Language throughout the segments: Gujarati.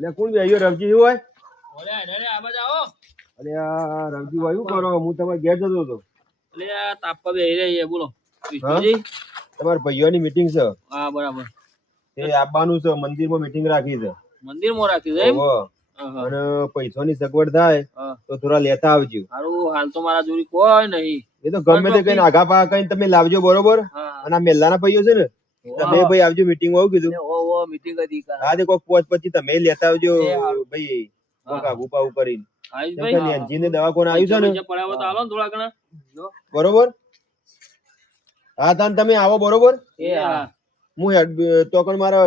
અલ્યા કોણ બેહ્યો રવજી હોય? ઓલે અરે આ બાજુ આવો. અલ્યા રવજી ભાઈ શું કરો? હું તમારા ઘેર જતો હતો. એટલે આ તાપા બેહી રહી બોલો. હા? તમારા ભાઈઓની મીટિંગ છે. હા બરાબર. તે આવવાનું છે, મંદિરમાં મીટિંગ રાખી છે. મંદિરમાં રાખી છે એમ? અને પૈસાની સગવડ થાય તો થોડા લેતા આવજો. સારું, હાલ તો મારા જોડી કોઈ નહીં. એ તો ગમે તે કઈ આગા પા કઈ તમે લાવજો, બરોબર? અને આ મેલ્લાના ભાઈઓ છે ને, તમે ભાઈ આવજો મીટિંગ માં. કીધું મીટિંગ હતી. હા તે કોક પોચ પછી તમે લેતા આવજો ભાઈ. આગુ પાવું કરીને દવાખાને આવ્યું છે ને, બરોબર? હા તાન તમે આવો, બરોબર? હું તો પણ મારા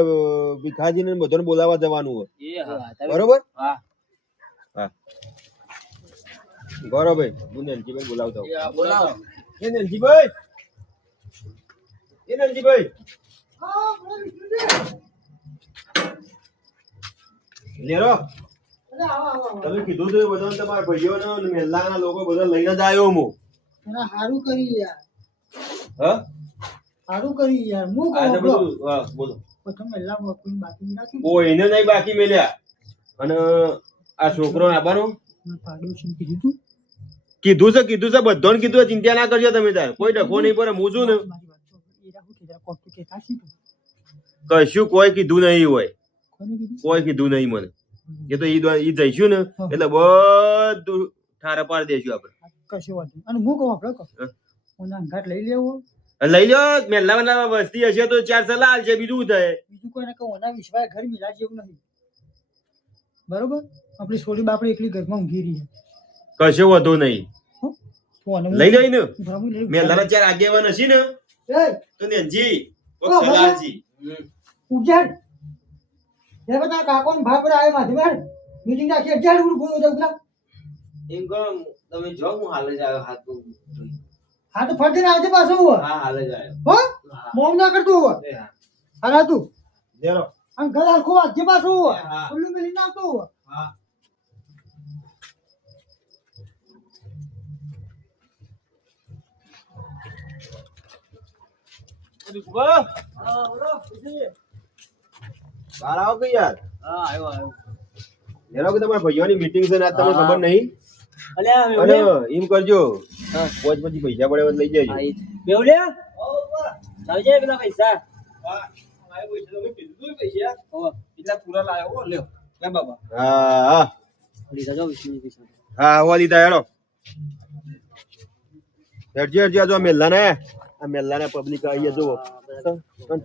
ભીખાજી ને બધાને બોલાવવા જવાનું હોય, બરોબર? હા ગૌરવભાઈ, હું નેનજીભાઈ બોલાવતો. એ નેનજીભાઈ, એ નેનજીભાઈ, લેરો તમે કીધું તો બધા તમારા ભાઈઓ ને મેલ્લાના લોકો બધા લઈને જ આવ્યો હું. સારું કરી યાર. હા સારું કરી યાર. હું બોલો. પ્રથમ મેલ્લામાં કોઈ બાકી રાખ્યું? કોઈને નહીં બાકી મેલ્યા. અને આ છોકરો આવવાનો કીધું છે બધાને કીધું. ચિંતા ના કરજો તમે તાર. કોઈ ડખો નહીં પડે. હું છું ને કશું કોઈ કીધું નહીં હોય. કોઈ કીધું નહીં મને. એ તો ઈ જઈશું ને એટલે બધું ઠારે પાડી દેશું આપડે. કશું વાંધો. અને હું કહું આપડે ઘાટ લઈ લેવો. લઈ લો. મેલ્લા વસ્તી હશે તો 4 સલાહ છે. બીજું થાય બીજું કોઈને કહું ના વિશ્વાસ ઘર મિલા જેવું નહીં, બરોબર? આપણી છોડી બાપડી એકલી ઘરમાં ઊંઘી રહી. કશો વધુ નહીં. લઈ લઈ ને મેલ્લાના 4 આગેવાન હશે ને તો નેનજી સલાહજી ઉજાડ એ બધા કાકો ને ભાઈ બધા આવ્યા માથે માર મીટિંગ રાખી. અજાડ હું બોલું દઉં એમ કહો તમે જો હું હાલે જ આવ્યો હાથ હા તો ફટીને આવજે પાછો. હા હાલે જ આવ્યો. હો મોમ ના કરતું હોય. હા તું લેરો આ ઘર આખો વાજે પાછો ખુલ્લું મેલી નાખતો હોય. હા બહાર આવો કે યાર. હા આવ્યો. લેરો કે તમારા ભાઈઓની મીટિંગ છે ને આજ તમને ખબર નહીં? અને એમ કરજો પોચ પછી પૈસા પડે લઈ જજો. બેવલ્યા આવજે પેલા પૈસા. એટલા પૂરા લાવ્યો લ્યો લે બાબા. હા હવા લીધા હેડો. હેડજે આ મેલ્લાને પબ્લિક આવીએ જુઓ.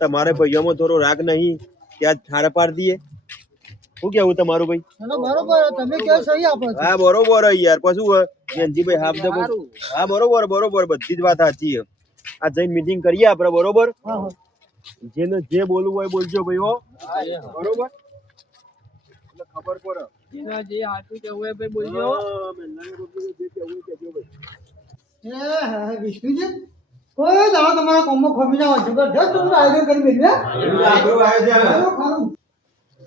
તમારે ભાઈઓમાં થોડો રાગ નહીં ત્યાં ઠારે પાડી દઈએ. શું કેવું તમારું ભાઈ? બરોબર તમે કેવો સહી આપો. હા બરોબર યાર. પછી નેનજીભાઈ હાફ દે. હા બરોબર બધી જ વાત સાચી છે. આ જઈને મીટિંગ કરીએ આપડે, બરોબર? જેને જે બોલવું હોય બોલજો ભાઈ. હો બરોબર ખબર પડે જે હાથું કેવું હોય ભાઈ બોલજો. વિષ્ણુજી કોઈ દાડો તમારા કોમમાં ખોમી જાવ જબરદસ્ત તમે આયોજન કરી મેળવ્યા.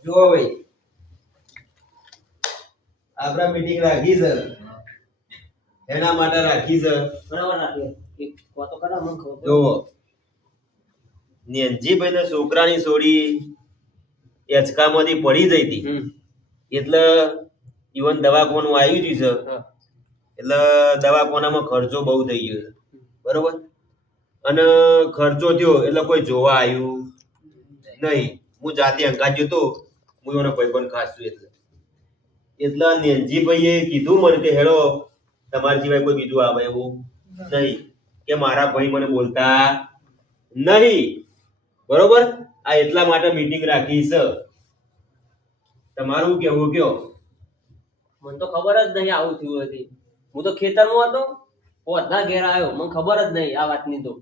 જો ભાઈ આપડા મીટિંગ રાખી છે એના માટે રાખી છે. બરાબર રાખી કોતો કરા મન ખબર. જો નેનજીભાઈ ના છોકરાની સોડી એચકામાંથી પડી જઈ હતી એટલે ઈવન દવાખાનું આવ્યું છે એટલે દવાખાનામાં ખર્ચો બહુ થઈ ગયો છે, બરોબર? અને ખર્ચો થયો એટલે કોઈ જોવા આવ્યું નહીં. હું જાતે અંગાજ્યો તો હું એનો ભાઈબંધ ખાસ છું એટલે નેનજીભાઈએ કીધું મને કે હેડો તમારા સિવાય કોઈ બીજું આવે એવું નહીં, કે મારા ભાઈ મને બોલતા નહીં, બરોબર? આ એટલા માટે મીટિંગ રાખી છે. તમારું કેવું કયો? મને તો ખબર જ નહીં આવું થયું હતી. હું તો ખેતરમાં હતો, પોતના ઘેર આવ્યો, મને ખબર જ નહીં આ વાતની તો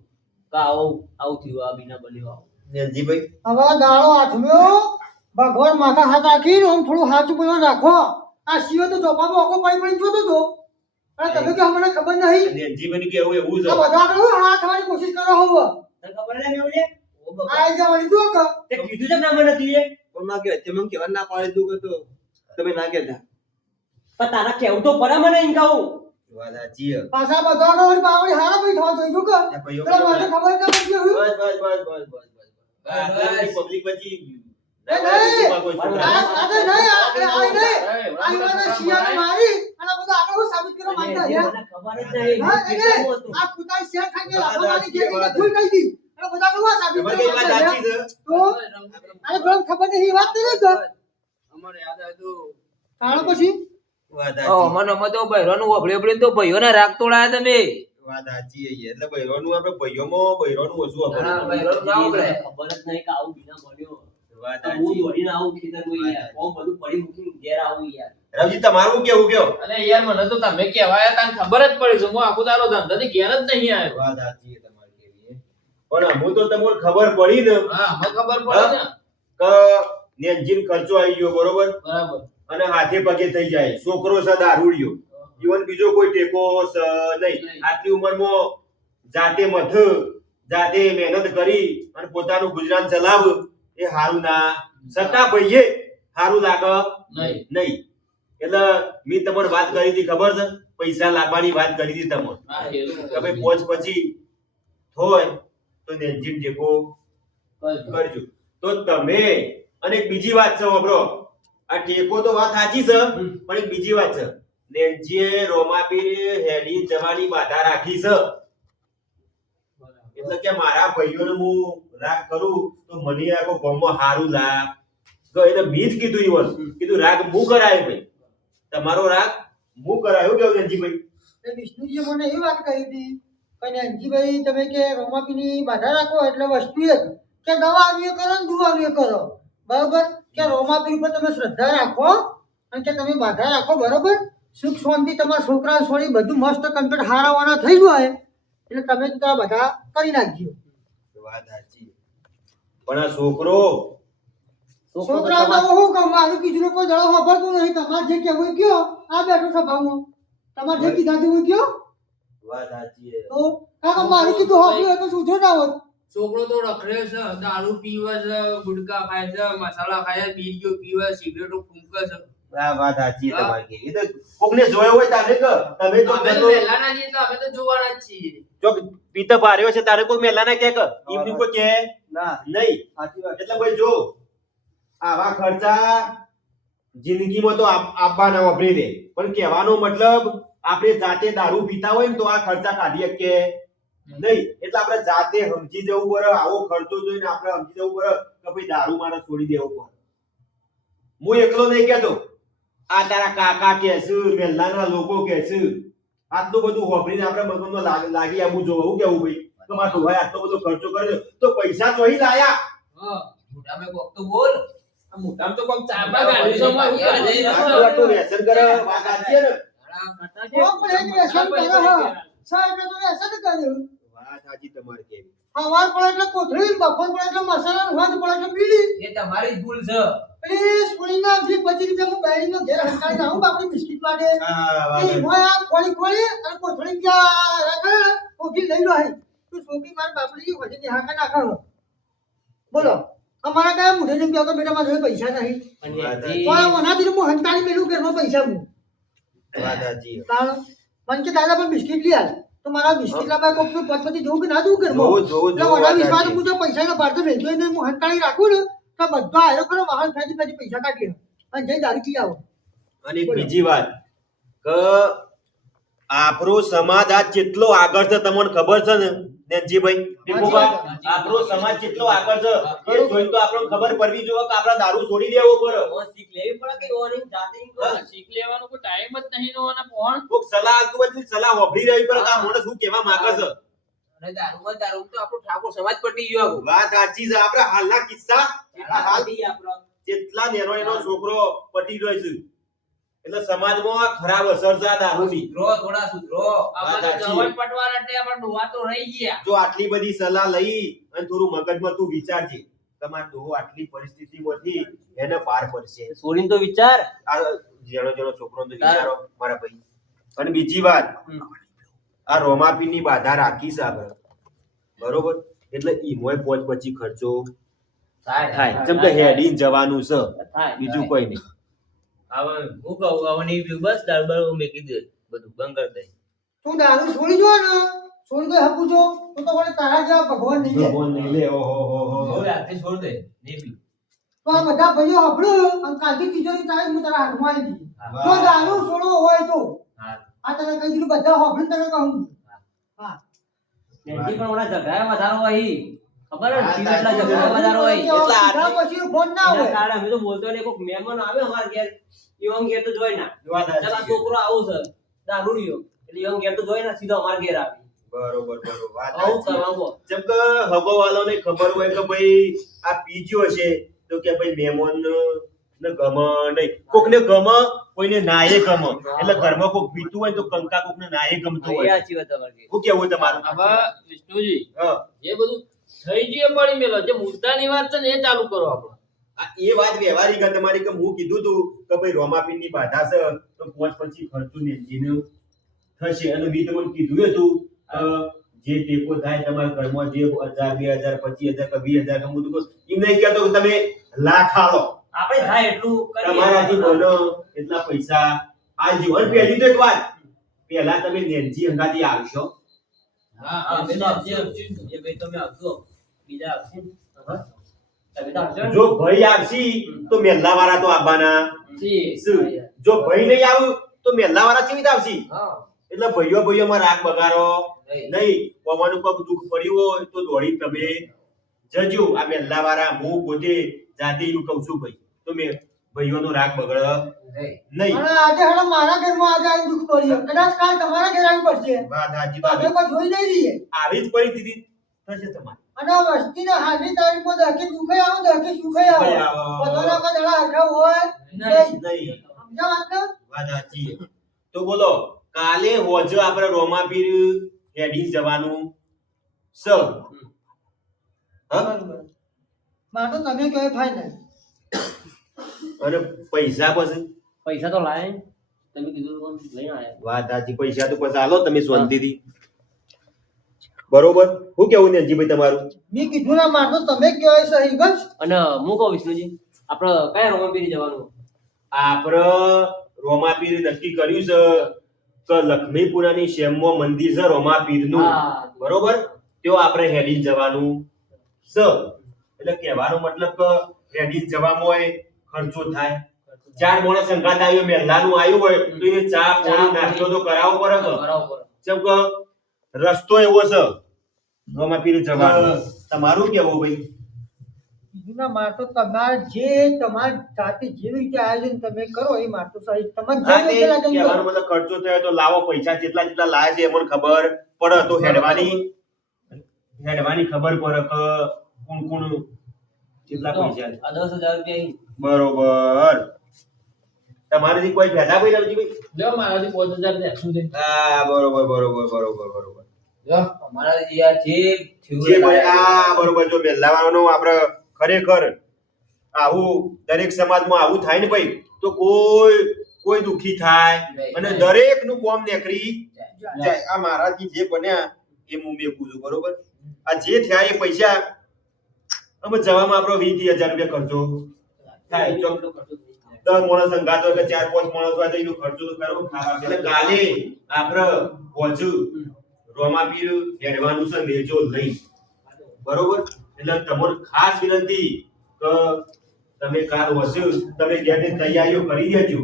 આવું થયું. આ બીના બન્યો. નેનજીભાઈ હવે દાડો હાથમ્યો ભગવાન માથા હાથ રાખીને આમ થોડું હાથ બોલવા રાખો. આ સિયો તો ચોપામાં ઓકો પડી જોતો હતો અને તમે કે અમને ખબર નહીં. નેનજીભાઈ કેવું એવું છે બધા કહું હાથ થવાની કોશિશ કરો હોવ. તને ખબર નહીં મેવલે આ જવાની તો કે તે કીધું છે ના મને તીએ પણ ના કે તમે કેવા ના પાડી દઉં કે તો તમે ના કહેતા. પણ તારા કેવું તો પડે મને એમ કહું. વાત સાચી છે. પાછા બધા કહું બાવડી હારા ભાઈ થવા જોઈ કે પેલા મને ખબર ના પડી. બસ પબ્લિક પછી એ નહીં. કોઈ આ છોકરા આ નહીં આ નહીં આ ઈવાને શિયાળે મારી અને બધું આગળ હું સાબિત કરવા માંગતા મને હે ખબર જ નહીં. હા હું એને ખેતરમાં હતો. આ કુતાઈ શેર ખાઈ ગયા લાફાવાની જે કે ભૂલ કરી દી અને બધા કેવું સાબિત તમારે કઈ વાત કરવા સાચી છે તો આને ઘણો ખબર નહીં વાત નહીં તો અમારે યાદ આવ્યું તાણ પછી વાત ઓ સાચી મને મતો બૈરોનું ઓભળે તો ભાઈઓને રાગ તોડાયા તમે વાત સાચી છે. એટલે બૈરોનું આપણે ભાઈઓમાં બૈરોનું ઓછું હા, આપણને. બૈરોનું ના ઓગળે. ખબર જ નહીં કે આવું બીના બન્યો. વાત તો હું સાચી. દોડીને આવું ખેતરમાં યાર. કોમ બધું પડી મૂકીને ઘેર આવું યાર. રવજી તમારું કેવું કયો અને યાર મને તો તમે કહેવાયા તાન ખબર જ પડી છે હું આખું તારો ધંધાથી ઘેર જ નહીં આવ્યો વાત સાચી છે તમારી કેવી. પણ હું તો તમને ખબર પડી ને હા મને ખબર પડે ને કે નેનજીન ખર્ચો આવી ગયો બરોબર બરાબર અને હાથે પગે થઈ જાય છોકરો છે દારૂડિયો જીવન બીજો કોઈ ટેકો છે નહીં આટલી ઉંમરમાં જાતે મથ જાતે મહેનત કરી અને પોતાનું ગુજરાન ચલાવ એ હારું ના સટ્ટા ભાઈએ હારું લાગે નહીં નહીં એટલે મેં તમને વાત કરી હતી ખબર છે પૈસા લાવવાની વાત કરી હતી તમને હા એવું કે ભાઈ પોચ પછી હોય તો નેનજીન ટેકો કરજો તો તમે અને એક બીજી વાત છે વાપરો આ ટેકો તો વાત સાચી છે પણ એક બીજી વાત છે નેનજીએ રોમાપીર હેડી જવાની બાધા રાખી છે એટલે કે મારા ભાઈઓને હું રાગ કરું તો મને આખો ગામમાં હારું લાગ એટલે મેં જ કીધું ઈવન કીધું રાગ હું કરાય ભાઈ તમારો રાગ હું કરાયો કેવું નેનજીભાઈ એ વિષ્ણુજીએ મને એવી વાત કહી હતી કે અંજીભાઈ તમે કે રોમાપીની બાધા રાખો એટલે વસ્તુ એક કે દવા આવીએ કરો ને દુવા આવીએ કરો બરોબર કે રોમાપીર ઉપર તમે શ્રદ્ધા રાખો અને કે તમે બાધા રાખો બરોબર સુખ શાંતિ તમારા છોકરા છોડી બધું મસ્ત કમ્પ્લીટ હારાવાના થઈ જાય એટલે તમે તો આ બધા કરી નાખજો વાત સાચી પણ આ છોકરો છોકરા તો હું કહું મારું કીધું કોઈ દડો વાપરતું નહીં તમારે જે કહેવું કયો આ બેઠો સભામાં તમારે જે કીધા તેવું કયો વાત સાચી છે. તો કાકા મારું કીધું હોતું હોય તો સુધરો ના હોત છોકરો તો રખડે છે દારૂ પીવે છે ગુટકા ખાય છે મસાલા ખાય છે બીડીઓ પીવે સિગરેટો ફૂંકે છે આ વાત સાચી છે તમારી કેવી. એ તો કોકને જોયો હોય તારે કે તમે તો અમે તો જતો- પહેલાના છીએ તો અમે તો જોવાના જ છીએ જો પિતા ભાર્યો છે તારે કોઈ મેલા ના કે ઈમની કોઈ કે ના નહીં સાચી વાત એટલે ભાઈ જો આવા ખર્ચા જિંદગીમાં તો આપવાના વાપરી દે પણ કહેવાનો મતલબ આપણે જાતે દારૂ પીતા હોય ને તો આ ખર્ચા કાઢી શકીએ નહીં એટલે આપણે જાતે સમજી જવું પડે આવો ખર્ચો જોઈને આપણે સમજી જવું પડે કે ભાઈ દારૂ મારે છોડી દેવો પડે હું એકલો નહીં કહેતો આ તારા કાકા કે છે મહેલાના લોકો કે છે આટલું બધું વાપરીને આપણે મગજમાં લાગી આવવું જોવું હું કેવું ભાઈ તો મારા ડોહાએ આટલો બધો ખર્ચો કર્યો તો પૈસા તો અહીં લાયા હા મોટામે કોક તો બોલ આ મોટામાં તો કોક ચાબા ગાડી છે માં ઉપર જઈ આટલું આટલું વ્યસન કરે વાત સાચી છે ને કોણ પણ એક વ્યસન કરે હા સાહેબ એટલે તમે વ્યસન કર્યું વાત સાચી તમારી કેવી સવાર પડે એટલે કોથળી બપોર પડે એટલે મસાલા સાંજ પડે એટલે બીડી એ તમારી જ ભૂલ છે પેલી સ્કૂલના 20-25 રૂપિયા હું બેડીનો ઘેર હંકાળી આવું બાપડી બિસ્કિટ માટે હા વાત એ સાચી. મોય આ ખોળી અને કોથળી ત્યાં રાખે ઓકી લઈ લો હઈ તું છોકરી મારી બાપડી વધી હાકા નાખો બોલો અમારા કયા મુઢે જેમ કહો કે બેટા મારા જોડે પૈસા નહીં અને વાત હજી પણ ઓનાથી હું હંકાળી મેલું ઘરમાં પૈસા હું વાત સાચી. તાણ મને કે દાદા પણ બિસ્કિટ લઈ આલ તો મારા બિસ્કિટ લાવવા કોક તો પતપતિ જોઉં કે ના જોઉં ઘરમાં જોવું એટલે જોવું ઓના વાત વિશ્વાસ સાચી. હું જો પૈસાનો ભારતો વેચો ને હું હંકાળી રાખું ને તો બધા આયો કરો વાહન ફેંચી ફેંચી પૈસા કાઢી લે અને જઈ દારૂ પી આવો અને એક બીજી વાત કે આપણો સમાજ આ કેટલો આગળ છે તમને ખબર છે ને નેનજીભાઈ ટીપુભા, આપણો સમાજ કેટલો આગળ છે એ જોઈને તો આપણને ખબર પડવી જોઈએ કે આપણે દારૂ છોડી દેવો પડે ઓ શીખ લેવી પડે કે ઓની જાતે ઈ કરો. શીખ લેવાનો કોઈ ટાઈમ જ નહીં નો અને ફોન કોક સલાહ આપતું હોય તો સલાહ વાપરી રહી પડે કે આ માણસ શું કહેવા માંગે છે અને દારૂ તો આપણો ઠાકોર સમાજ પટી ગયો આખો. વાત સાચી છે આપણે હાલના કિસ્સા હાલ ઈ આપણો જેટલા નેનો નેનો છોકરો પટી રહ્યો છે એટલે સમાજમાં આ ખરાબ અસર છે આ દારૂની. સુધરો થોડા સુધરો આપણે તો સાચી. જવાન પટવા માટે આપણે ડોહા તો રહી ગયા જો આટલી બધી સલાહ લઈ અને થોડું મગજમાં તું વિચારજે તમાર ડોહો આટલી પરિસ્થિતિમાંથી એને પાર પડશે છોડીને તો વિચાર આ જેનો જેનો છોકરો તો વિચારો મારા ભાઈ. અને બીજી વાત આ રોમાપીની બાધા રાખી છે આપણે બરોબર એટલે ઈમોય પોચ પછી ખર્ચો થાય જેમ કે હેડીને જવાનું છે થાય બીજું કોઈ નહીં. હવે હું કહું હવે નહીં પીવું બસ દારૂ મેં કીધું બધું બંધ કરી દે તું દારૂ છોડી જો ને છોડી દે હપું જો તો વળી તારા જેવા ભગવાન નહીં લે ભગવાન નહીં લે ઓહો હો હો. હવે આખી છોડ દે નહીં પીવું તો તો આ બધા ભાઈઓ હબળું અને કાલથી તિજોરી તારી હું તારા હાથમાં આવી દઈ. જો દારૂ છોડવો હોય તો હા આ તને કહી દીધું, બધા હબળું તને કહું. હા બેનજી પણ ઓલા ઝઘડા વધારો હોય ખબર હે સિગરેટલા ઝઘડા વધારો હોય એટલા સીધા પછી ફોન ના એના હોય. કારણે અમે તો બોલતો ને કોઈક મહેમાન આવે અમારા ઘેર ઈવન ઘેર તો જોઈ ના વાત ચાલ આ સાચી. છોકરો આવું છે દારૂડિયો એટલે ઈવન ઘેર તો જોઈ ના સીધો અમારા ઘેર આવે બરોબર વાત આવું સાચી. કરવા બો જેમ કે હગોવાલોને ખબર હોય કે ભાઈ આ પીજ્યો છે તો કે ભાઈ મહેમાન ને ગમ નહીં, કોકને ગમ કોઈને નાય ગમ, એટલે ઘરમાં કોક પીતું હોય તો કંકા કોકને નાય ગમતું એ હોય. સાચી વાત તમારી શું કેવું તમારું? હવે વિષ્ણુજી હા, જે બધું થઈ ગયું એ પડી મેલો, જે મુદ્દાની વાત છે ને એ ચાલુ કરો આપણે. આ એ વાત વ્યવહારિક હતી તમારી કે હું કીધું તું કે ભાઈ રોમાપીરની બાધા છે તો પોચ પછી ખર્ચું નેજીનું થશે, અને મેં તમને કીધું હતું જે ટેકો થાય તમારા ઘરમાં જે 1000 2000 25000 કે 20000 કે હું તો એમ નહીં કહેતો કે તમે લાખ આલો, આપણે થાય એટલું કરીએ તમારાથી બનો એટલા પૈસા આલજો. અને પહેલી તો એક વાત, પહેલા તમે નેનજી હંગાથી આવશો. હા હા એ બે તો તો આવશે એ ભાઈ તમે આવજો બીજા આવશે હા તમે તો આવશો ને? જો ભાઈ આવશી તો મેલ્લા વાળા તો આવવાના. જી. શું? જો ભાઈ નહીં આવું તો મેલ્લા વાળા કેવી રીતે આવશી? હા એટલે ભાઈઓ માં રાગ બગાડો નહીં. નહીં. પવાનું કોક દુઃખ પડ્યું હોય તો દોડી તમે જજો. આ મેલ્લા વાળા હું પોતે જાતે એવું કહું છું ભાઈ, તો મેં ભાઈઓનો રાગ બગડ નહીં. નહીં. અને આજે હવે મારા ઘરમાં આજે આવી દુઃખ પડ્યું, કદાચ કાલ તમારા ઘરે આવી પડશે વાત સાચી. તો અમે કોઈ જોઈ નહીં રહીએ. આવી જ પરિસ્થિતિ થશે તમારી. અને આ વસ્તીના હાલની તારીખમાં દહકે દુઃખે આવો દહકે સુખે આવો. સુખે આવો. બધાના કોઈ દડા હરખા હોય નહીં. નહીં. નહીં. સમજ્યા વાત ને? વાત સાચી. તો બોલો કાલે હોજો આપણે રોમાપીર હેડી જવાનું છે. હા? બરોબર. મારે તો તમે કહો ફાઇનલ. અને પૈસા પછી પૈસા તો લાય તમે કીધું તો લઈને આયા વાત સાચી. પૈસા તો પછી આલો તમે શાંતિથી. બરોબર. શું કેવું નેનજીભાઈ તમારું? મેં કીધું ના મારે તો તમે કહો એ સહી બસ. અને હું કહું વિષ્ણુજી આપણે કયા રોમાપીરી જવાનું આપણે રોમાપીર નક્કી કર્યું છે કે લક્ષ્મીપુરાની શેમમાં મંદિર છે રોમાપીરનું. હા. બરોબર. તો આપણે હેડી જવાનું છે. એટલે કહેવાનો મતલબ કે હેડી જવામાં હોય ખર્ચો થાય. 4 માણસ સંગાત આવ્યો, મહેલાનું આવ્યું હોય તો એ ચા પાણી નાસ્તો તો કરાવવો પડે કે. બરાબર જેમ કે રસ્તો એવો છે રોમાપીર જવાનો. તમારું કેવું ભાઈ? કીધું ના મારે તો તમારે જાતે જેવી રીતે આયોજન તમે કરો એ મારે તો સહી. તમને જે હા, તે રીતે લાગે એ કરો. કહેવાનો મતલબ ખર્ચો થયો તો લાવો પૈસા જેટલા લાવે છે એ મને ખબર પડે તો હેડવાની ખબર પડે કે કોણ કેટલા પૈસા છે. આ 10,000 રૂપિયા બરોબર. તમારેથી કોઈ ફેદા ભાઈ રવજીભાઈ? જો મારાથી 5000 થયા. શું છે? હા, બરોબર. જો અમારા યાર જે થયું જે ભાઈ આ બરોબર. જો મેલ્લાવાનો આપણે ખરેખર આવું દરેક સમાજમાં આવું થાય ને ભાઈ તો કોઈ દુખી થાય અને દરેક નું કોમ નીકળી જાય. આ મારાથી જે બન્યા એ હું મેકું છું. બરોબર. આ જે થયા એ પૈસા અમે જવામાં આપણો 20,000 રૂપિયા ખર્ચો થાય. જો 10 માણસ સંગાત હોય કે 4-5 માણસ હોય તો એનો ખર્ચો તો કરવો. એટલે કાલે આપણે પહોંચું રોમાપીર હેડવાનું છે નેજો લઈ. બરોબર. એટલે તમારે ખાસ વિનંતી કે તમે કાલ વસુ તમે ઘેરની તૈયારીઓ કરી દેજો.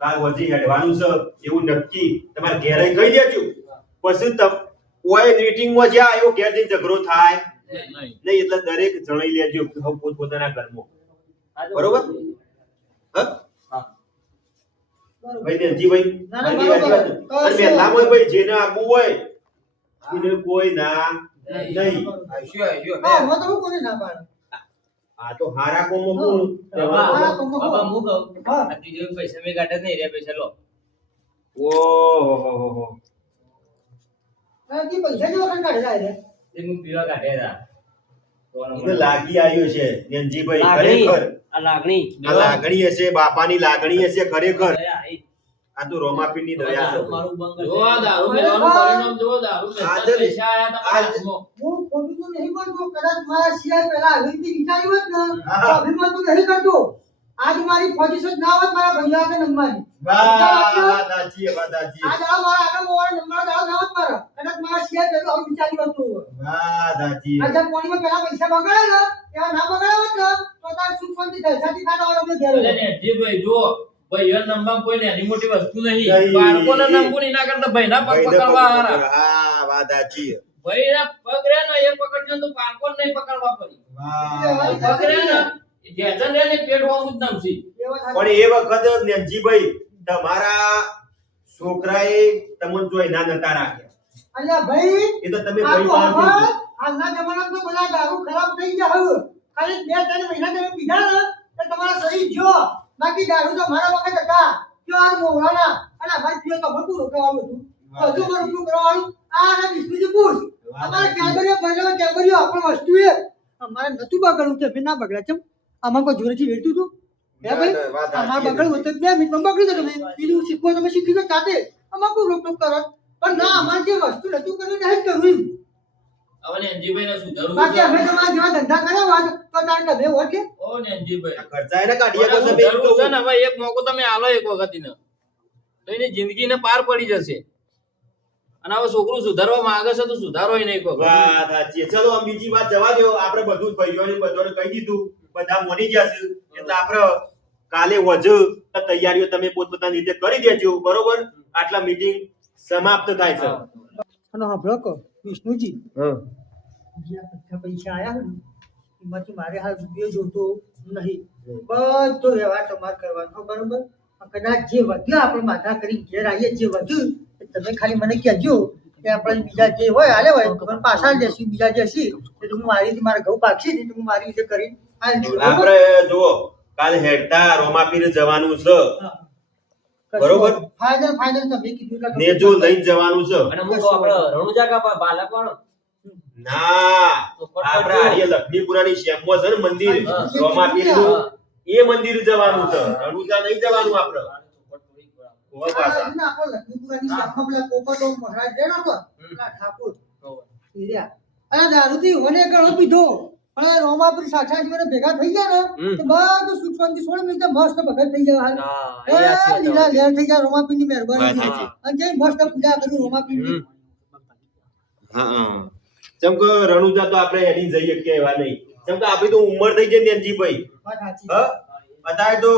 કાલ વસી હેડવાનું છે એવું નક્કી તમારે ઘેરે કહી દેજો. પછી ઓય મીટિંગમાં જ્યાં આવ્યો ઘેર જઈને ઝઘડો થાય નહીં. એટલે દરેક જણાઈ લેજો પોતપોતાના ઘરમાં. બરોબર. હા બરોબર. ભાઈ નેનજીભાઈ ના, ના, મારી બરોબર. વાત અને મહેલામાં ભાઈ જેને આપવું હોય એને કોઈ ના નહીં. હા, હું તો હું કોને ના પાડું. આ તો હારા કોમો કોણ હા, તો હું બાબા હું કહું હા. આ ત્રીજો પૈસા મેં કાઢ્યા નહીં રે પૈસા લો ઓહો હજી પૈસા જેવા કંઈ કાઢેલા છે. એ હું પીવા કાઢ્યા એને લાગી આવ્યો છે નેનજીભાઈ. લાગણી ખરેખર આ લાગણી આ લાગણી હશે, બાપાની લાગણી હશે. ખરેખર દયા, એ આ તો રોમાપીરની દયા છે. મારું બંધ જો આ દારૂ મેળવાનું પરિણામ જો દારૂ આજે પૈસા આયા તમારા હાથમાં. હું ખોટું તો નહીં બોલતો. કદાચ મારા સિવાય પહેલા આવી રીતે વિચાર્યું હોત ને તો હા. અભિમાન તો નહીં કરતો. આજ મારી પોઝિશન ના હોત મારા ભૈયા આગળ નંબરની વાત સાચી વાત સાચી આ દાડા મારા આગળ મોવાળો નંબર દાડા ના હોત મારા કદાચ મારા શેર કર્યું આવું વિચાર્યું હતું વાત સાચી આ જેમ પાણીમાં પેલા પૈસા બગાડ્યા ને એવા ના બગાડ્યા હોત ને તો તાર સુખવંતી જલસાથી ખાતા વાળો મેં ઘેર એટલે ને જે ભાઈ જો ભાઈ યર નંબર કોઈ નાની મોટી વસ્તુ નહીં નહીં. બાળકોના નંબર ની ના કરતા ભાઈના પગ પકડવા હારા હા વાત સાચી ભાઈના પગ રે ને એ પકડજો તો બાળકોને નહીં પકડવા પડી વાત પગ રે ને જેજન રે ને પેટ વાળું જ નમસી એવા પણ એ વખત નેનજીભાઈ તમારા છોકરાએ તમને જોઈ ના નતા રાખ્યા અલ્યા ભાઈ એ તો તમે આ ભાઈ તો પાસે હવે કીધું. આજના જમાનામાં તો બધા દારૂ ખરાબ થઈ ગયા હવે ખાલી 2-3 મહિના તમે પીધા ને તો તમારા શરીર જો બાકી દારૂ તો મારા વખત હતા કયો આ મોહરાના અને ભાઈ પીઓ તો બધું રોકવાનું હતું બધું બધું કરવાનું આ અને વિષ્ણુજી પૂછ અમારે કેબરીઓ ભરેલો કેબરીઓ આપણ વસ્તુ એ અમારે નતું બગડવું તે ના બગડ્યા ચમ આમાં કોઈ જોરેથી વેચતું હતું હે ભાઈ વાત સાચી. અમાર બગડવું તો 2 મિનિટમાં બગડી જતો તમે બીજું શીખવો તમે શીખી તો જાતે આમાં કોઈ રોક ટોક કરો પણ ના અમારે જે વસ્તુ નતું કર્યું નહીં જ કરવું હવે નેનજીભાઈ ને સુધારવું બાકી અમે તમારા જેવા ધંધા કર્યા હોત તો તારે તમે હોત કે ઓ નેનજીભાઈ ખર્ચા એને કાઢી આપો તમે સુધારવું છે ને હવે એક મોકો તમે આલો એક વખત ને તો એની જિંદગીને પાર પડી જશે અને હવે છોકરું સુધારવા માંગે છે તો સુધારો નહીં કોઈ વાત સાચી. ચલો આમ બીજી વાત જવા દો આપણે બધું ભાઈઓને બધાને કહી દીધું બધા મોની ગયા છે એટલે આપણે કાલે વજુ તૈયારીઓ તમે પોતપોતાની રીતે કરી દેજો બરોબર આટલા મીટિંગ સમાપ્ત થાય છે અને સાંભળો કહો વિષ્ણુજી હા જે આ બધા પૈસા આયા ને એમાંથી મારે હાલ રૂપિયો જોતો નહીં બધો વ્યવહાર તમારે કરવાનો બરોબર કદાચ જે વધ્યો આપણે માથા કરી ઘેર આવીએ જે વધ્યું એ તમે ખાલી મને કહેજો કે આપણે બીજા જે હોય હાલે હોય તો મને પાછા આલી દેશું બીજા જે હશે તો હું મારી રીતે મારા ઘઉં પાકશે ને તો હું મારી રીતે કરી આલી દઈશ, બરોબર? આપણે જુઓ કાલે હેડતા રોમાપીર જવાનું છે બરોબર. ફાઇનલ તમે કીધું એટલે નેજો લઈને જવાનું છે અને હું તો આપણે રણુજા કા બાલક વાળો ના આપણે આર્ય લક્ષ્મીપુરાની શેમમાં છે ને મંદિર રોમાપીરનું એ મંદિર જવાનું છે રણુજા નહીં જવાનું આપણે ઓવા પાછા. આપણે લક્ષ્મીપુરાની શાખા પેલા પોપટો મહારાજ રહેલો હતો પેલા ઠાકોર એ રહ્યા. અને દારૂથી મને ઘણો પીધો પણ રોમાપુર સાક્ષાત મને ભેગા થઈ ગયા ને તો બધું સુખ શાંતિ છોડી મેં તો મસ્ત ભગત થઈ ગયા હાલ. હા એ એ લીલા લેર થઈ ગયા રોમાપીરની મહેરબાની વાત સાચી. અને જે મસ્ત પૂજા કરી રોમાપીરની હા જેમ કે રણુજા તો આપણે એની જઈએ કે એવા નહીં જેમ કે આપણી તો ઉંમર થઈ ગઈ નેનજીભાઈ વાત સાચી. હ અત્યારે તો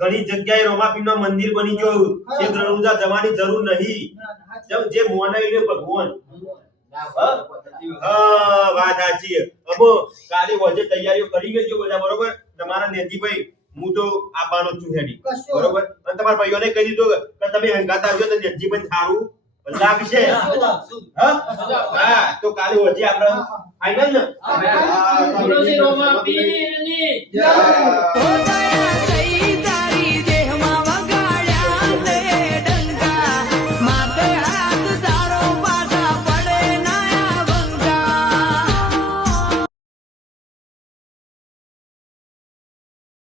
ઘણી જગ્યાએ રોમાપીરનું મંદિર બની ગયું છે રણુજા જવાની જરૂર નહીં ના, ના, સાચી. જેમ જે મોનાઈને ભગવાન હા વાત સાચી અમો કાલે વજે તૈયારીઓ કરી લેજો બધા બરોબર તમારા નેનજીભાઈ હું તો આવવાનો જ છું હેડી કશો. બરોબર અને તમારા ભાઈઓને કહી દીધું કે તમે હંગાત આવજો તો નેનજીભાઈ સારું લાગશે હા તો કાલે વજે આપણે ફાઈનલ ને બોલો શ્રી રોમાપીરની જય.